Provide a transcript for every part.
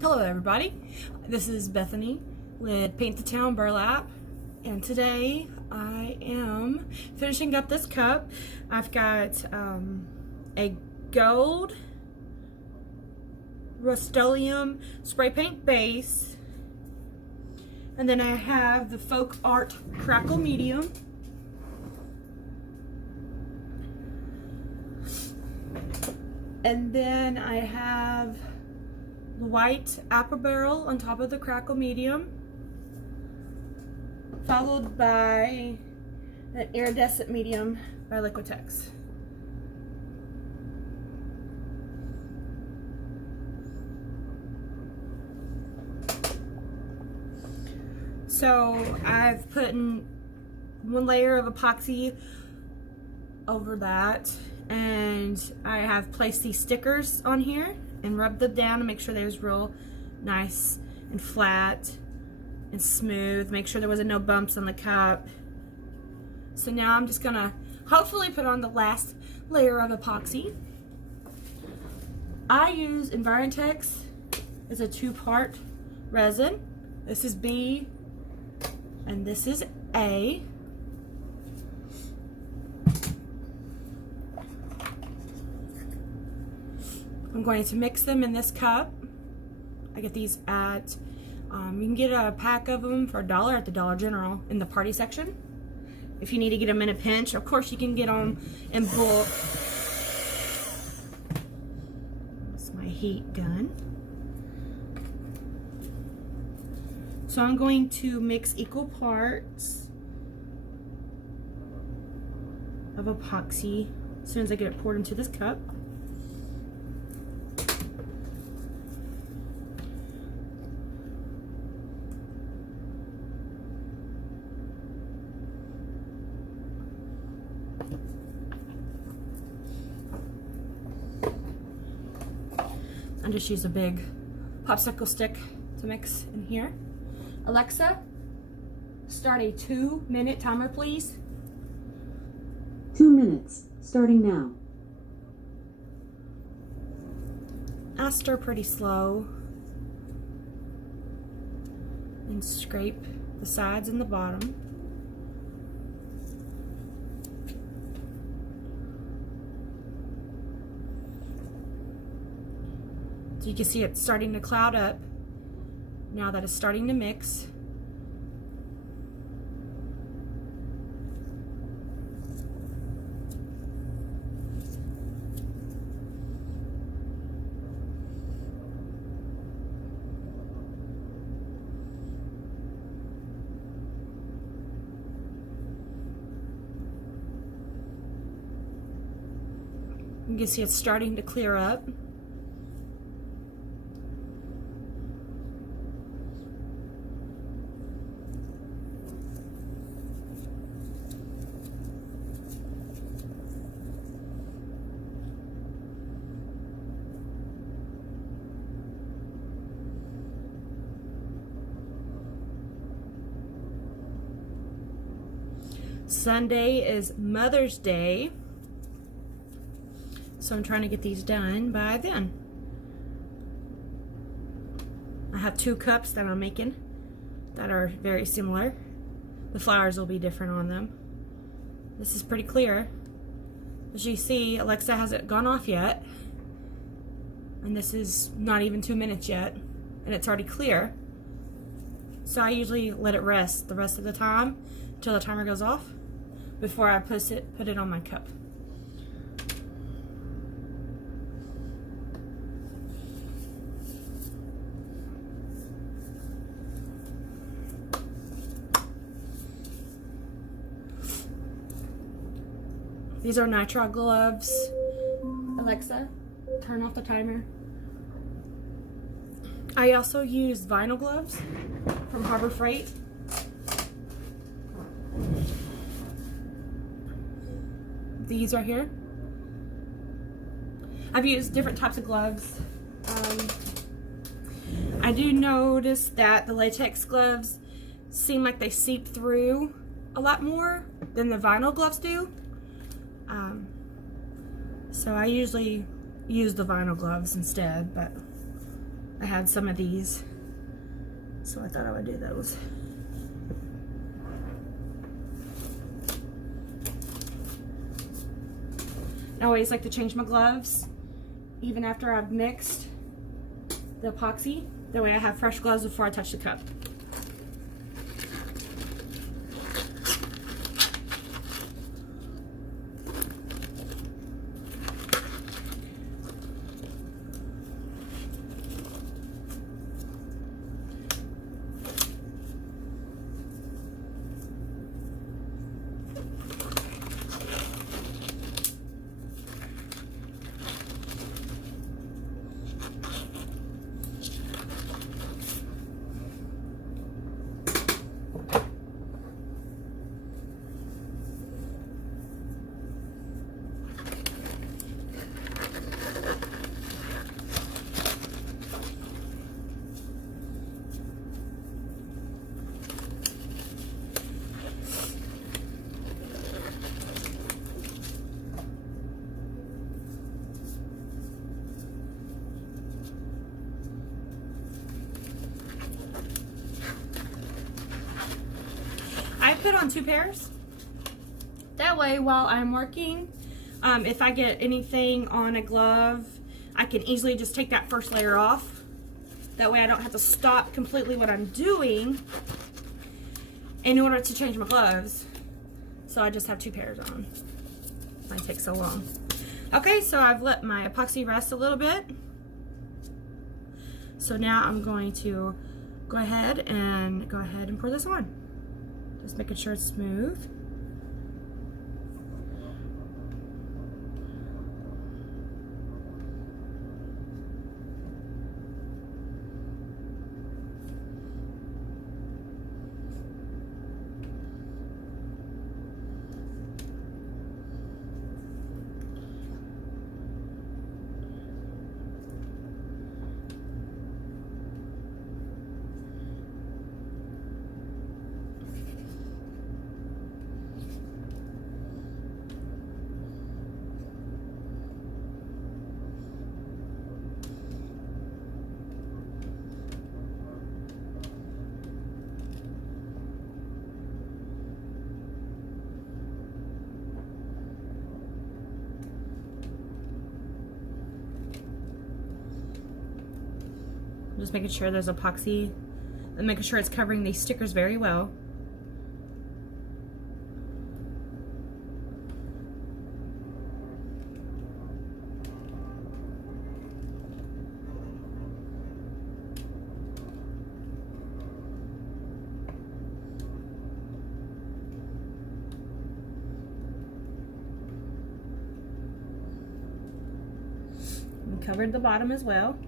Hello everybody, this is Bethany with Paint the Town Burlap, and today I am finishing up this cup. I've got a gold Rust-Oleum spray paint base, and then I have the Folk Art Crackle medium, and then I have the white apple barrel on top of the Crackle medium, followed by an iridescent medium by Liquitex. So I've put in one layer of epoxy over that, and I have placed these stickers on here and rubbed them down to make sure they was real nice and flat and smooth. Make sure there wasn't no bumps on the cup. So now I'm just gonna hopefully put on the last layer of epoxy. I use Environtex. It's a 2-part resin. This is B and this is A. I'm going to mix them in this cup. I get these at, you can get a pack of them for $1 at the Dollar General in the party section. If you need to get them in a pinch, of course you can get them in bulk. That's my heat gun. So I'm going to mix equal parts of epoxy as soon as I get it poured into this cup. I just use a big popsicle stick to mix in here. Alexa, start a 2-minute timer, please. 2 minutes, starting now. I stir pretty slow and scrape the sides and the bottom. So you can see it's starting to cloud up now that it's starting to mix. You can see it's starting to clear up. Sunday is Mother's Day, so I'm trying to get these done by then. I have 2 cups that I'm making that are very similar. The flowers will be different on them. This is pretty clear. As you see, Alexa hasn't gone off yet, and this is not even 2 minutes yet, and it's already clear. So I usually let it rest the rest of the time until the timer goes off before I put it on my cup. These are nitrile gloves. Alexa, turn off the timer. I also use vinyl gloves from Harbor Freight. These are here. I've used different types of gloves. I do notice that the latex gloves seem like they seep through a lot more than the vinyl gloves do. So I usually use the vinyl gloves instead, but I had some of these, so I thought I would do those. I always like to change my gloves even after I've mixed the epoxy. That way I have fresh gloves before I touch the cup. I put on 2 pairs. That way, while I'm working, if I get anything on a glove, I can easily just take that first layer off. That way I don't have to stop completely what I'm doing in order to change my gloves. So I just have 2 pairs on. Might take so long. Okay, so I've let my epoxy rest a little bit. So now I'm going to go ahead and pour this on. Just making sure it's smooth. Just making sure there's epoxy and making sure it's covering these stickers very well. We covered the bottom as well.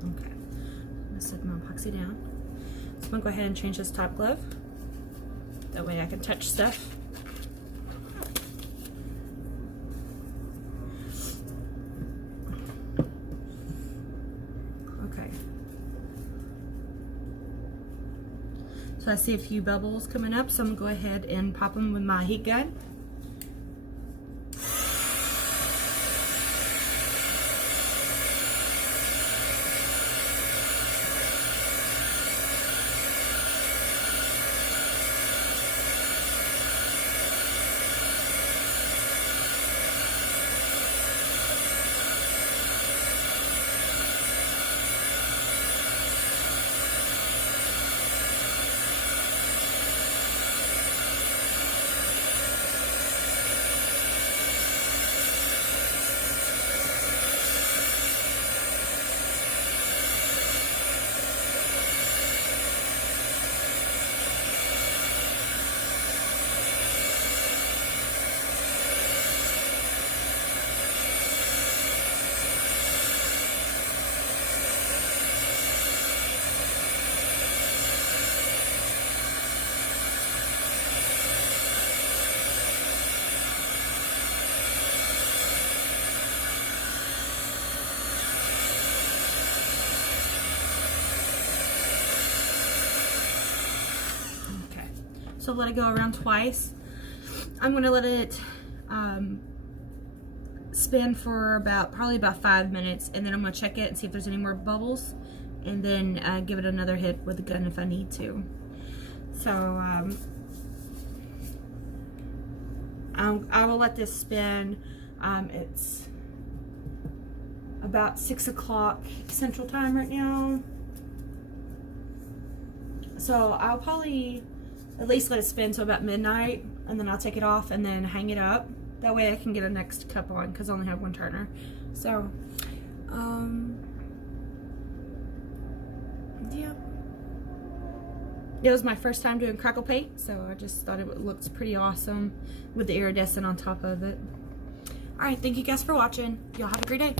Okay, I'm gonna set my epoxy down. So I'm gonna go ahead and change this top glove. That way I can touch stuff. Okay. So I see a few bubbles coming up, so I'm gonna go ahead and pop them with my heat gun. So let it go around twice. I'm gonna let it spin for probably about 5 minutes, and then I'm gonna check it and see if there's any more bubbles, and then give it another hit with the gun if I need to. So I will let this spin. It's about 6 o'clock Central Time right now. So I'll probably at least let it spin till about midnight, and then I'll take it off and then hang it up. That way I can get a next cup on, because I only have one turner. So, yeah. It was my first time doing crackle paint, so I just thought it looks pretty awesome with the iridescent on top of it. Alright, thank you guys for watching. Y'all have a great day.